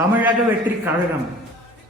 தமிழக வெற்றி கழகம்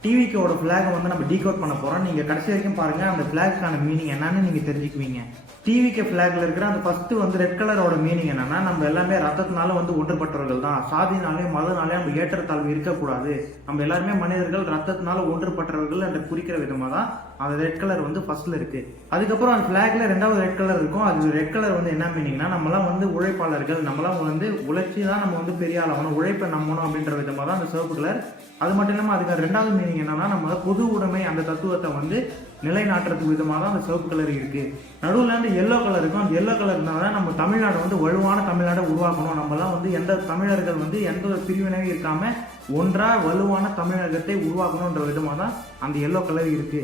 டிவிக்கோட ஃபிளாகை வந்து நம்ம டீகோட் பண்ண போறோம். நீங்க கடைசி வரைக்கும் பாருங்க, அந்த ஃபிளாக்கான மீனிங் என்னன்னு நீங்க தெரிஞ்சுக்குவீங்க. டிவிக்கு ஃபிளாக்ல இருக்கிற அந்த ஃபர்ஸ்ட் வந்து ரெட் கலரோட மீனிங் என்னன்னா, நம்ம எல்லாமே ரத்தத்தினால வந்து ஒன்றுபட்டவர்கள் தான். சாதினாலே மதனாலே நம்ம ஏற்றத்தாழ்வு இருக்கக்கூடாது. நம்ம எல்லாருமே மனிதர்கள், ரத்தத்தினால ஒன்றுபட்டவர்கள் என்று குறிக்கிற விதமா தான் அந்த ரெட் கலர் வந்து ஃபர்ஸ்ட்ல இருக்கு. அதுக்கப்புறம் அந்த ஃபிளாக்ல ரெண்டாவது ரெட் கலர் இருக்கும். அது ரெட் கலர் வந்து என்ன மீனிங்னா, நம்மளாம் வந்து உழைப்பாளர்கள், நம்மளாம் வந்து உழைச்சி தான் நம்ம வந்து பெரிய ஆளாகணும், உழைப்பை நம்பணும் அப்படின்ற விதமா தான் அந்த சிவப்பு கலர். அது மட்டும் இல்லாமல் அதுக்கு ரெண்டாவது மீனிங் என்னன்னா, நம்ம பொது உடைமை அந்த தத்துவத்தை வந்து நிலைநாட்டுறதுக்கு விதமாக தான் அந்த சிவப்பு கலர் இருக்கு. நடுவில் வந்து எல்லோ கலர் இருக்கும். அந்த எல்லோ கலர்னால நம்ம தமிழ்நாடு வந்து வலுவான தமிழ்நாடை உருவாக்கணும். நம்மலாம் வந்து எந்த தமிழர்கள் வந்து எந்த ஒரு பிரிவினையும் இருக்காம ஒன்றா வலுவான தமிழகத்தை உருவாக்கணுன்ற விதமாக தான் அந்த எல்லோ கலர் இருக்கு.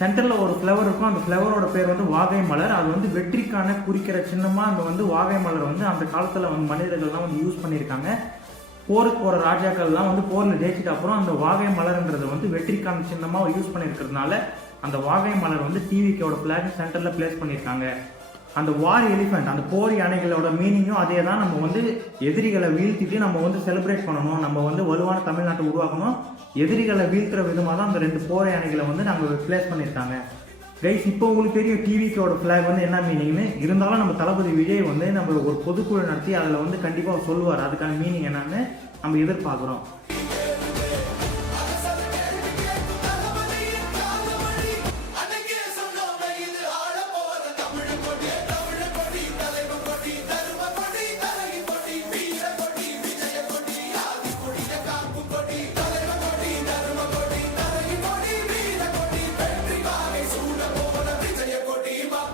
சென்டர்ல ஒரு ஃப்ளவர் இருக்கும். அந்த ஃப்ளவரோட பேர் வந்து வாகை மலர். அது வந்து வெற்றிக்கான குறிக்கிற சின்னமா அந்த வந்து வாகை மலர் வந்து அந்த காலத்துல வந்து மனிதர்கள்லாம் வந்து யூஸ் பண்ணியிருக்காங்க. போருக்கு போற ராஜாக்கள்லாம் வந்து போர்ல ஜெயிச்சுட்டு அப்புறம் அந்த வாகை மலர்ன்றது வந்து வெற்றிக்கான சின்னமா யூஸ் பண்ணியிருக்கிறதுனால அந்த வாகை மலர் வந்து டிவிக்கோட ஃபிளாக் சென்டர்ல பிளேஸ் பண்ணியிருக்காங்க. அந்த வார் எலிஃபென்ட், அந்த போர் யானைகளோட மீனிங்கும் அதே தான். நம்ம வந்து எதிரிகளை வீழ்த்திட்டு நம்ம வந்து செலிப்ரேட் பண்ணணும், நம்ம வந்து வலுவான தமிழ்நாட்டை உருவாக்கணும். எதிரிகளை வீழ்த்துற விதமாக தான் அந்த ரெண்டு போர் யானைகளை வந்து நாங்கள் பிளேஸ் பண்ணியிருக்காங்க. கைஸ், இப்போ உங்களுக்கு தெரியும் டிவிக்கோட ஃபிளாக் வந்து என்ன மீனிங்னு. இருந்தாலும் நம்ம தளபதி விஜய் வந்து நம்ம ஒரு பொதுக்குழு நடத்தி அதில் வந்து கண்டிப்பாக சொல்லுவார் அதுக்கான மீனிங் என்னன்னு நம்ம எதிர்பார்க்குறோம்.